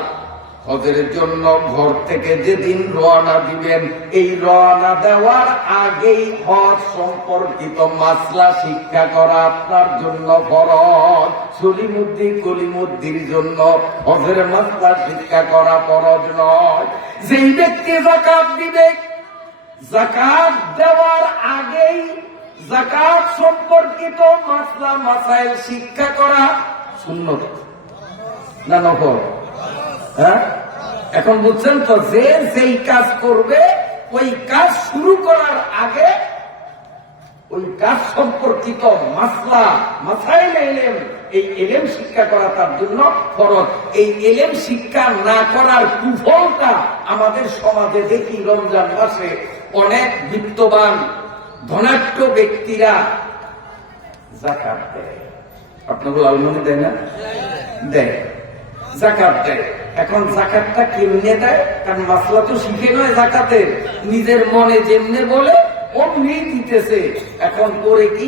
হজের জন্য ঘর থেকে যেদিন রওনা দিবেন এই রওনা দেওয়ার আগেই হজ সম্পর্কিত মাসলা শিক্ষা করা আপনার জন্য ফরজ। সলিমুদ্দিন কলিমুদ্দির জন্য হজের মাসলা শিক্ষা করা ফরজ নয়। যেই ব্যক্তি যাকাত দিবে, যাকাত দেওয়ার আগেই যাকাত সম্পর্কিত মাসলা মাসাইল শিক্ষা করা সুন্নত না নফল? হ্যাঁ, এখন বুঝছেন তো? যে যেই কাজ করবে ওই কাজ শুরু করার আগে ওই কাজ সম্পর্কিত মাসলা মাসাইল এলেম, এই এলেম শিক্ষা করা তার জন্য ফরজ। এই এলেম শিক্ষা না করার কুফলটা আমাদের সমাজে দেখি রমজান মাসে অনেক বিত্তবান ধনাঢ্য ব্যক্তিরা যাকাত দেয়। আপনাদের লালমনি দেয় না? দেয়, যাকাত দেয়। এখন যাকাতটা কেমনে দেয়? কারণ মাসলা তো শিখে নয় যাকাতের, নিজের মনে যেমনে বলে অমনি দিতেছে। এখন করে কি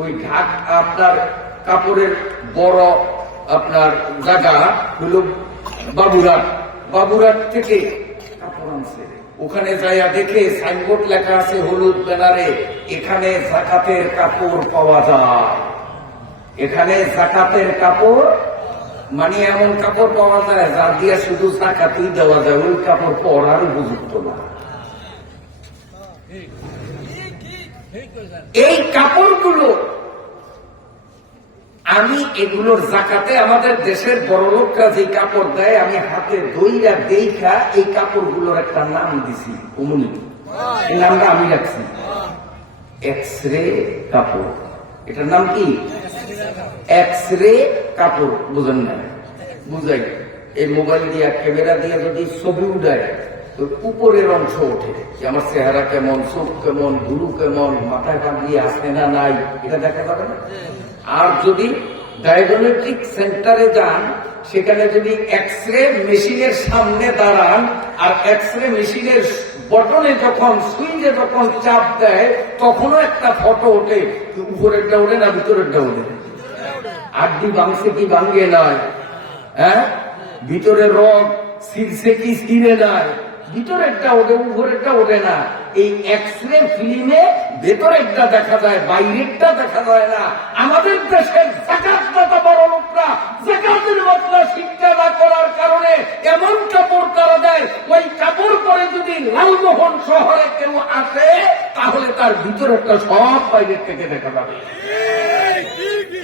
ওই ঢাক আপনার কাপড়ের বড় আপনার জায়গা হলো বাবুরাট, বাবুরাট থেকে কাপড় আনছে, ওখানে যাইয়া দেখে সাইনবোর্ড লেখা আছে হলুদ ব্যানারে, এখানে যাকাতের কাপড় পাওয়া যায়। এখানে যাকাতের কাপড় মানে এমন কাপড় পাওয়া যায় যা দিয়ে শুধু যাকাতই দেওয়া যায়, ওই কাপড় পরার উপযুক্ত না। এই কাপড়গুলো আমি এগুলোর যাকাতে আমাদের দেশের বড় লোকরা যে কাপড় দেয় আমি হাতে ধইরা দেখা এই কাপড়গুলোর একটা নাম দিছি, অমনি এই নামটা আমি রাখছি, এক্সরে কাপড়। এটার নাম কি? এক্সরে কাপড়। বুঝেন না? বুঝাই। এই মোবাইল দিয়ে ক্যামেরা দিয়ে যদি ছবি উঠায় তো উপরের অংশ ওঠে, আমার চেহারা কেমন, চোখ কেমন, গুরু কেমন, মাথায় কামড়িয়ে আসে না নাই, এটা দেখা যাবে না। আর যদি ডায়াগনস্টিক সেন্টারে যান, সেখানে যদি এক্সরে মেশিনের সামনে দাঁড়ান আর এক্সরে মেশিনের বটনে যখন সুইচে যখন চাপ দেয় তখনও একটা ফটো ওঠে, উপরেরটা ওঠে না ভিতরেরটা ওঠে। আড্ডি ভাঙছে কি ভাঙ্গে নয়, হ্যাঁ, ভিতরে রগ ছিঁড়ছে কি ছিঁড়ে নয়, ভিতরেরটা ওঠে, উপরেরটা ওঠে না। এই এক্সরে ফিল্মে ভেতরেরটা দেখা যায়, বাইরেরটা দেখা যায় না। আমাদের দেশের যাকাতদাতা বড় লোকরা যাকাতের মাসলা শিক্ষা না করার কারণে এমন কাপড় তারা দেয়, ওই কাপড় পরে যদি লালমোহন শহরে কেউ আসে তাহলে তার ভিতরেরটা সব বাইরের থেকে দেখা যাবে।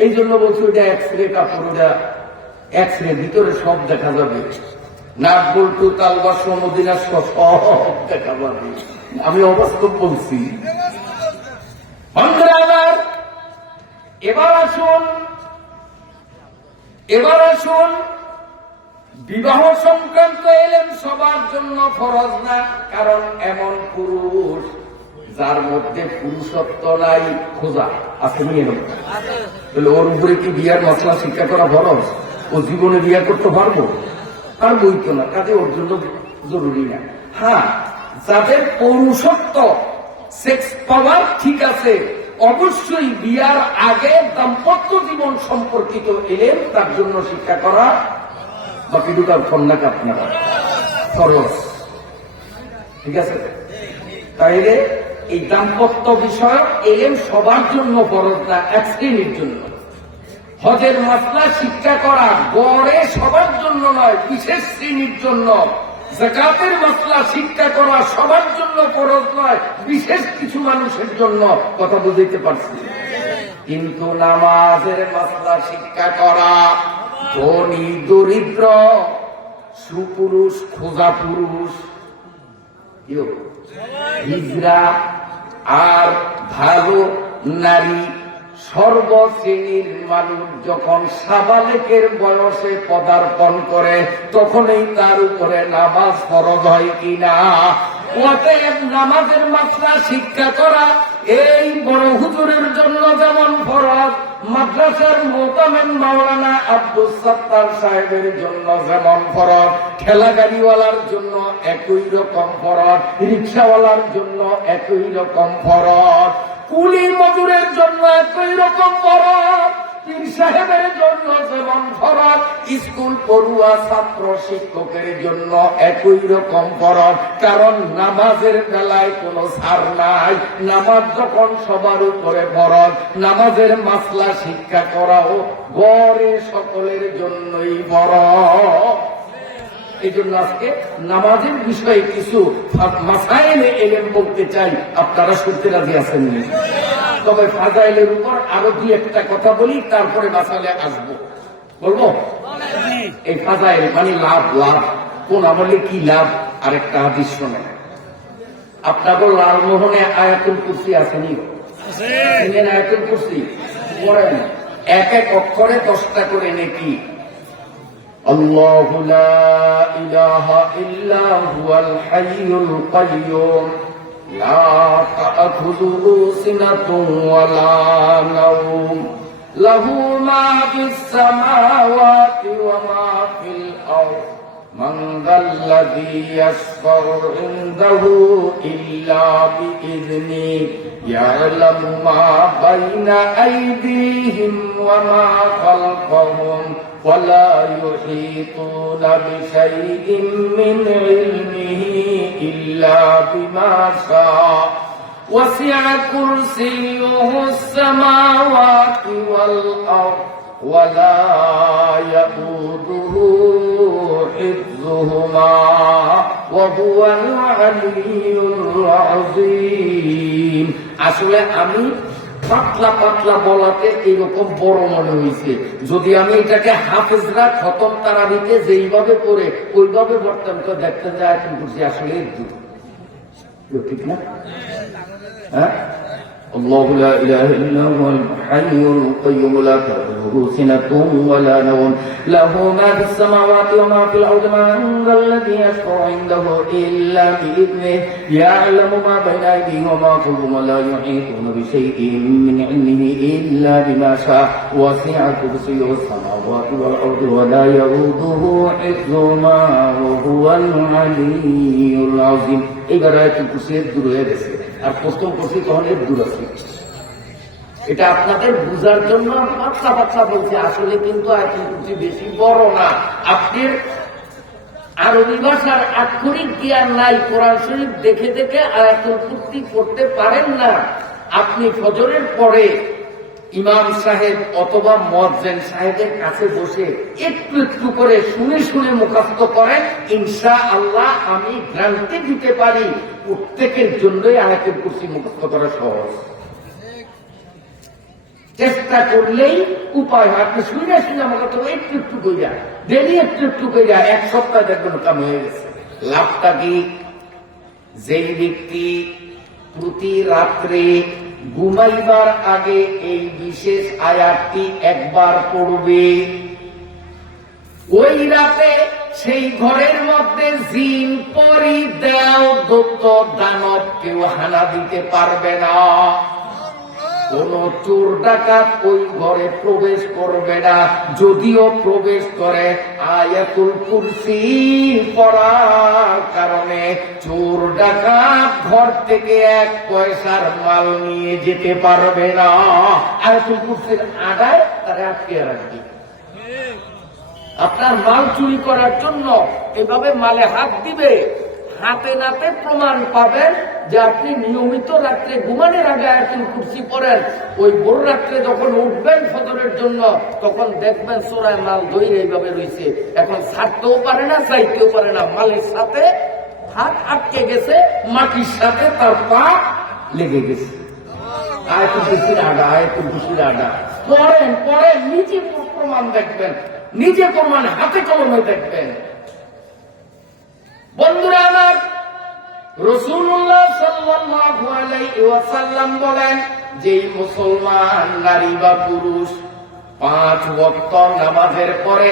এই জন্য বলছি ওইটা এক্সরে কাপড়, ওটা এক্সরে ভিতরে সব দেখা যাবে। নাট বল্টু তালবাস মদিনা সব দেখা যাবে। আমি অবাস্তব বলছি। আমার এবার আসুন বিবাহ সংক্রান্ত এলেন সবার জন্য ফরজ না। কারণ এমন পুরুষ যার মধ্যে পুরুষত্ব নাই, খোঁজা আছে নিয়ে নেব, তাহলে ওর উপরে কি বিয়ার মশলা শিক্ষা করা ফরজ? ও জীবনে বিয়া করতে পারবো? আর বইতো না, কাজে ওর জন্য জরুরি না। হ্যাঁ, যাদের পৌরুষত্ব সেক্স পাওয়ার ঠিক আছে, অবশ্যই বিয়ার আগে দাম্পত্য জীবন সম্পর্কিত এলেন তার জন্য শিক্ষা করা বাকি দুটার কন্যাকে আপনারা ফরজ, ঠিক আছে? তাইলে এই দাম্পত্য বিষয়ক এলেন সবার জন্য ফরজ না, এক শ্রেণীর জন্য। হজের মাসলা শিক্ষা করা গড়ে সবার জন্য নয়, বিশেষ শ্রেণীর জন্য। যাকাতের মাসলা শিক্ষা করা সবার জন্য ফরজ নয়, বিশেষ কিছু মানুষের জন্য। কথা বুঝতে পারছি? কিন্তু নামাজের মাসলা শিক্ষা করা ধনী দরিদ্র, সুপুরুষ খোঁজা পুরুষ, হিজড়া আর ভালো নারী, সর্বশ্রেণীর মানুষ যখন সাবালেকের বয়সে পদার্পণ করে তখনই তার উপরে নামাজ ফরজ হয় কিনা। অতএব নামাজের মাসলা শিক্ষা করা এই বড় হুজুরের জন্য যেমন ফরজ, মাদ্রাসার মোতামেম মাওলানা আব্দুল সাত্তার সাহেবের জন্য যেমন ফরজ, ঠেলা গাড়িওয়ালার জন্য একই রকম ফরজ, রিক্সাওয়ালার জন্য একই রকম ফরজ, কুলি মজুরের জন্য একই রকম ফরজ, পীর সাহেবের জন্য যেমন ফরজ, স্কুল পড়ুয়া ছাত্র শিক্ষকের জন্য একই রকম ফরজ। কারণ নামাজের বেলায় কোনো ছাড় নাই। নামাজ যখন সবার উপরে ফরজ, নামাজের মাসলা শিক্ষা করাও গড়ে সকলের জন্যই ফরজ। এই জন্য আজকে নামাজের বিষয়ে কিছু মাসাইলে এলেম বলতে চাই, আপনারা শুনতে রাজি আছেন? তবে ফাজাইলের উপর আরো দুই একটা কথা বলি, তারপরে মাসাইলে আসবো। বলবো? এই ফাজাইল মানে লাভ। লাভ কোন আমলে কি লাভ? আরেকটা হাদিস শোনেন। আপনাদের লালমোহনে আয়াতুল কুরসি আসেনি? আয়াতুল কুরসি পড়েন, এক এক অক্ষরে 10টা করে নেকি। আল্লাহু লা ইলাহা ইল্লা হুয়াল হাইয়ুল কাইয়্যুম লা তা'খুযুহু সিনাতুন ওয়া লা নাওম লাহু মা ফিস সামাওয়াতি ওয়া মা ফিল আরদ মান যাল্লাযী ইয়াশফা'ু ইনদাহু ইল্লা বিইذনিহি ইয়া'লামু মা বাইনা আইদিহিম ওয়া মা খালফাহুম ولا يحيطون بشيء من علمه إلا بما شاء وسع كرسيه السماوات والأرض ولا يئوده حفظهما وهو العلي العظيم। আসলে আমি পাতলা পাতলা বলাতে এইরকম বড় মনে হয়েছে। যদি আমি এটাকে হাফেজরা খতম তারাবিতে যেইভাবে করে ওইভাবে বর্তমান তো দেখতে যায়, কিন্তু আসলে ঠিক না? হ্যাঁ, الله لا إله إلا هو الحي القيوم لا تأخذه سنة ولا نوم له ما في السماوات وما في الأرض من ذا الذي يشفع عنده إلا بإذنه يعلم ما بين أيديهم وما خلفهم ولا يحيطون بشيء من علمه إلا بما شاء وسع كرسيه السماوات والأرض ولا يؤوده حفظهما وهو العلي العظيم। এবার আয়াতুল কুরসি দূর হয়ে গেছে, আর প্রথম কুরসি তখন দূর আছে। এটা আপনাদের বুঝার জন্য পাতলা পাতলা বলছে, আসলে কিন্তু আয়াতুল কুরসি বেশি বড় না। আপনি আরবি ভাষার আক্ষরিক জ্ঞান নাই, কোরআন শরীফ দেখে দেখে আয়াতুল কুরসি পড়তে পারেন না, আপনি ফজরের পরে ইমাম সাহেব অথবা মুয়াজ্জিন সাহেবের কাছে বসে একটু একটু করে শুনে শুনে মুখস্থ করেন, ইনশাআল্লাহ আমি গ্যারান্টি দিতে পারি প্রত্যেকের জন্যই আয়াতুল কুরসি মুখস্থ করা সহজ। চেষ্টা করলেই উপায় হয়। আপনি শুনে শুনে আমাকে তো একটু একটু কইরা ডেলি একটু একটু কইরা এক সপ্তাহ দেখবেন কাম হয়ে গেছে। লাভটা কি? যেই ব্যক্তি প্রতি রাত্রে ঘুমাইবার আগে এই বিশেষ আয়াতটি একবার পড়বে, ওই রাতে সেই ঘরের মধ্যে জিন, পরি, দেও, দৈত্য, দানব কেউ হানা দিতে পারবে না। কোন চোর ডাকাত ওই ঘরে প্রবেশ করবে না। যদিও প্রবেশ করে, আয়াতুল কুরসি পড়ার কারণে চোর ডাকাত ঘর থেকে 1 পয়সার মাল নিয়ে যেতে পারবে না। আয়াতুল কুরসির আগায় তারা আটকে রাখবে। আপনার মাল চুরি করার জন্য এভাবে মালে হাত দিবে, হাতে নাতে প্রমাণ পাবেন যে আপনি নিয়মিত রাত্রে ঘুমানোর আগে আয়াতুল কুরসি পড়েন। ওই ভোর রাত্রে যখন উঠবেন ফজরের জন্য, তখন দেখবেন চোরায় মাল ধরে এইভাবে রয়েছে, এখন ছাড়তেও পারে না, চাইতেও পারে না, মালের সাথে হাত আটকে গেছে, মাটির সাথে তার পা লেগে গেছে। আয়াতুল কুরসির আডা, আয়াতুল কুরসির আডা পড়েন, পড়েন, নিজে প্রমাণ দেখবেন, নিজে প্রমাণ হাতে কলমে দেখবেন। বন্ধুরা আমার, রাসূলুল্লাহ সাল্লাল্লাহু আলাইহি ওয়াসাল্লাম বলেন, যেই মুসলমান নারী বা পুরুষ 5 ওয়াক্ত নামাজের পরে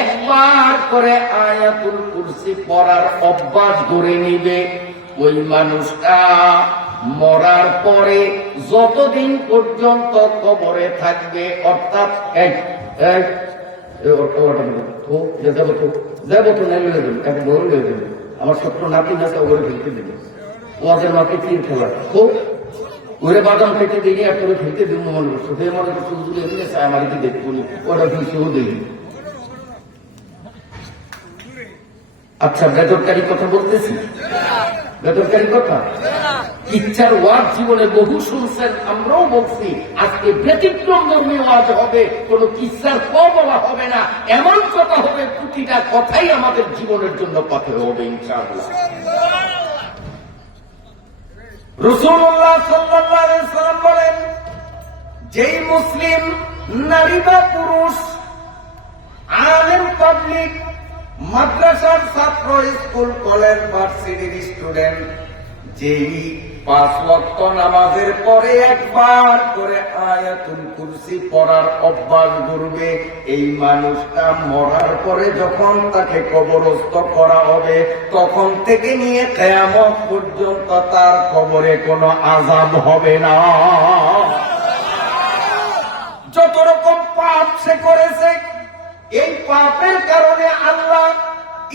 একবার করে আয়াতুল কুরসি পড়ার অভ্যাস গড়ে নিবে, ওই মানুষটা মরার পরে যতদিন পর্যন্ত কবরে থাকবে, অর্থাৎ আমার ছোট্ট নাতি নাচা ওরে ফেলতে দিল, ওদের মাকে তীর খেলা ওরে বাদাম খাইতে দিলি আর তোরে ফেলতে দিল, মনে করছো সে মনে করছো এমনি চায় আমার কি দেখবো ওরা ফেলছেও দিলি। আচ্ছা, বেদরকারী কথা বলতেছি, বেদরকারী কথা। ইচ্ছার ওয়াজ জীবনে বহু শুনছেন, আমরাও বলছি। আজকে ব্যতিক্রম ধর্মী ওয়াজ হবে, কোন কিচ্ছার বলা হবে না, এমন কথা হবে প্রতিটা কথাই আমাদের জীবনের জন্য পথে হবে ইনশাআল্লাহ। রাসূলুল্লাহ সাল্লাল্লাহু আলাইহি ওয়াসাল্লাম বলেন, যেই মুসলিম নারী বা পুরুষ, আলেম, পাবলিক, মাদ্রাসার ছাত্র, স্কুল, কলেজ, ভার্সিটির স্টুডেন্ট, যেই 5 ওয়াক্ত নামাজের পরে একবার করে আয়াতুল কুরসি পড়ার অভ্যাস করবে, এই মানুষটা মরার পরে যখন তাকে কবরস্থ করা হবে, তখন থেকে নিয়ে কিয়ামত পর্যন্ত তার কবরে কোনো আযাব হবে না। যত রকম পাপ সে করেছে, এই পাপের কারণে আল্লাহ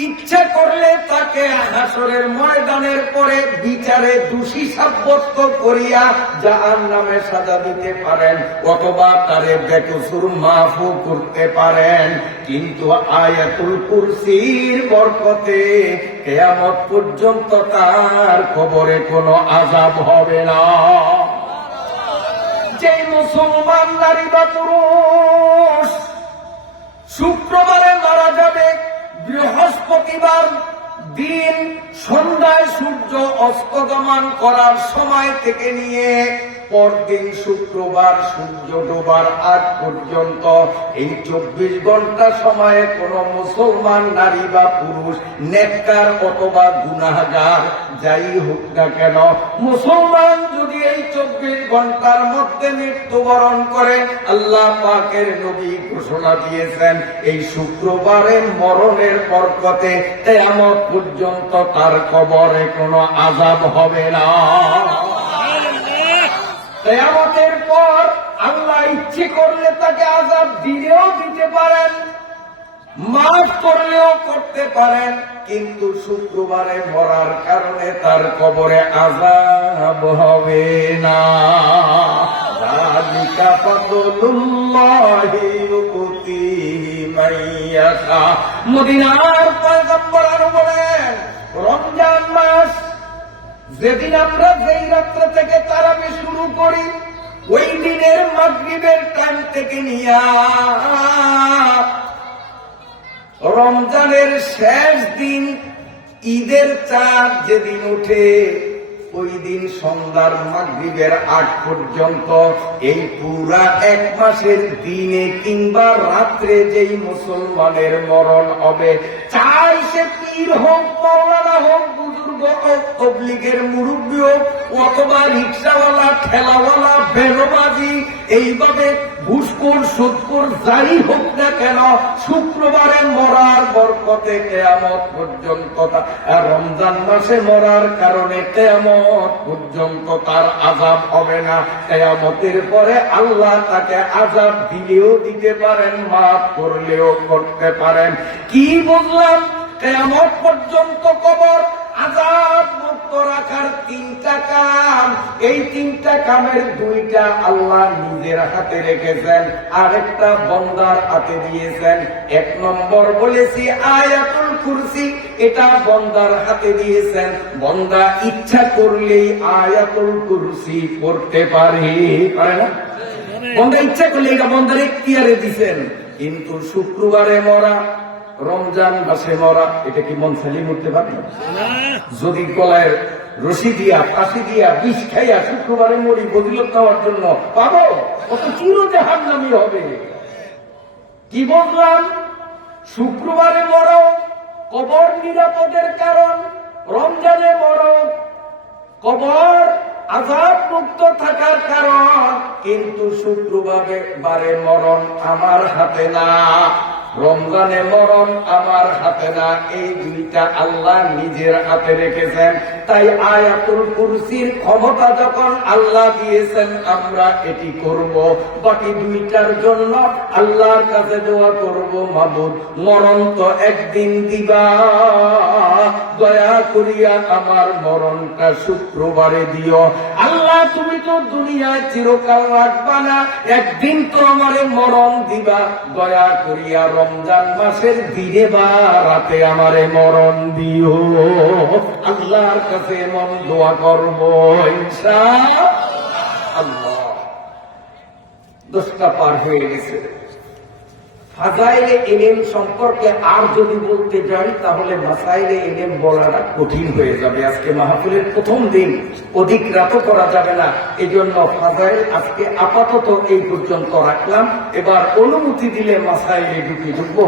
ইচ্ছা করলে তাকে হাসরের ময়দানের পরে বিচারে দোষী সাব্যস্ত করিয়া জাহান্নামে সাজা দিতে পারেন, অথবা তারে বেকসুর মাফও করতে পারেন। কিন্তু আয়াতুল কুরসির বরকতে কিয়ামত পর্যন্ত তার কবরে কোনো আযাব হবে না। যে মুসলমান নারী বা পুরুষ শুক্রবারে মারা যাবে, বৃহস্পতিবার দিন সন্ধ্যায় সূর্য অস্তগমন করার সময় থেকে নিয়ে পরদিন শুক্রবার সূর্য ডোবার আগ পর্যন্ত এই 24 ঘন্টা সময়ে কোন মুসলমান নারী বা পুরুষ, নেককার অথবা গুনাহগার যাই হোক না কেন, মুসলমান যদি এই 24 ঘন্টার মধ্যে মৃত্যুবরণ করে, আল্লাহ পাকের নবী ঘোষণা দিয়েছেন, এই শুক্রবারে মরণের বরকতে কিয়ামত পর্যন্ত তার কবরে কোনো আযাব হবে না। কিয়ামতের পর আল্লাহ ইচ্ছে করলে তাকে আযাব দিলেও দিতে পারেন, মাফ করলেও করতে পারেন, কিন্তু শুক্রবারে মরার কারণে তার কবরে আযাব হবে না। যালিকা ফাদলুল্লাহি ইউতিহি মান ইয়াশা। মদিনার পয়গম্বর আরো বলেন, রমজান মাস যেদিন আমরা যেই রাত্র থেকে তারাবি শুরু করি, ওই দিনের মাগরিবের টাইম থেকে নিয়া রমজানের শেষ দিন ঈদের চাঁদ যেদিন উঠে, ওই দিন সন্ধ্যার মাগরিবের আগ পর্যন্ত এই পুরা এক মাসের দিনে কিংবা রাত্রে যেই মুসলমানের মরণ হবে, চাই সে পীর হোক, মাওলানা হোক, বুজুর্গ হোক, তবলিগের মুরব্বী হোক, অথবা রিক্সাওয়ালা, ঠেলাওয়ালা, বেরোবাজি, এইভাবে ঘুষখোর, সুদখোর যাই হোক না কেন, শুক্রবারে মরার বরকতে কিয়ামত পর্যন্ত, রমজান মাসে মরার কারণে কিয়ামত পর্যন্ত তার আযাব হবে না। কিয়ামতের পরে আল্লাহ তাকে আযাব দিলেও দিতে পারেন, মাফ করলেও করতে পারেন। কি বুঝলাম? কিয়ামত পর্যন্ত কবর আযাব মুক্ত রাখার তিনটা কাম, এই তিনটা কামের দুইটা আল্লাহ নিজের হাতে রেখেছেন, আরেকটা বান্দার হাতে দিয়েছেন। এক নম্বর বলেছি আয়াতুল কুরসি, এটা বান্দার হাতে দিয়েছেন। বান্দা ইচ্ছা করলেই আয়াতুল কুরসি পড়তে পারে না? বান্দা ইচ্ছা করলে এটা বান্দার এখতিয়ারে দিয়েছেন। কিন্তু শুক্রবারে মরা, রমজান মাসে মরা, এটা কি মন চালিয়ে মরতে পারে? যদি গলায় রশি দিয়া, ফাঁসি দিয়া, বিষ খাইয়া শুক্রবারে মরি ফজিলত পাওয়ার জন্য, পাবো? কত চির জাহান্নামী হবে। কি বললাম? শুক্রবারে মরো, কবর নিরাপদের কারণ, রমজানে মরো, কবর আযাব মুক্ত থাকার কারণ। কিন্তু শুক্রবারে মরণ আমার হাতে না, রমজানে মরণ আমার হাতে না, এই দুইটা আল্লাহ নিজের হাতে রেখেছেন। তাই আয়াতুল কুরসির ক্ষমতা যখন আল্লাহ দিয়েছেন, আমরা এটি করব। বাকি দুইটার জন্য আল্লাহর কাছে দোয়া করব, মাবুদ মরণ তো একদিন দিবা, দয়া করিয়া আমার মরণটা শুক্রবারে দিও। আল্লাহ তুমি তো দুনিয়ায় চিরকাল রাখবা না, একদিন তো আমারে মরণ দিবা, দয়া করিয়া রমজান মাসের দিনে বা রাতে আমারে মরণ দিও। আল্লাহর কাছে মন দোয়া করব ইনশাআল্লাহ। 10টা পার হয়ে গেছে। ফাজাইলে ইলম সম্পর্কে আর যদি বলতে যাই তাহলে মাসাইলে ইলম বলাটা কঠিন হয়ে যাবে। আজকে মাহফিলের প্রথম দিন, অধিক রাতও করা যাবে না, এই জন্য ফাজাইল আজকে আপাতত এই পর্যন্ত রাখলাম। এবার অনুমতি দিলে মাসাইলে ঢুকবো।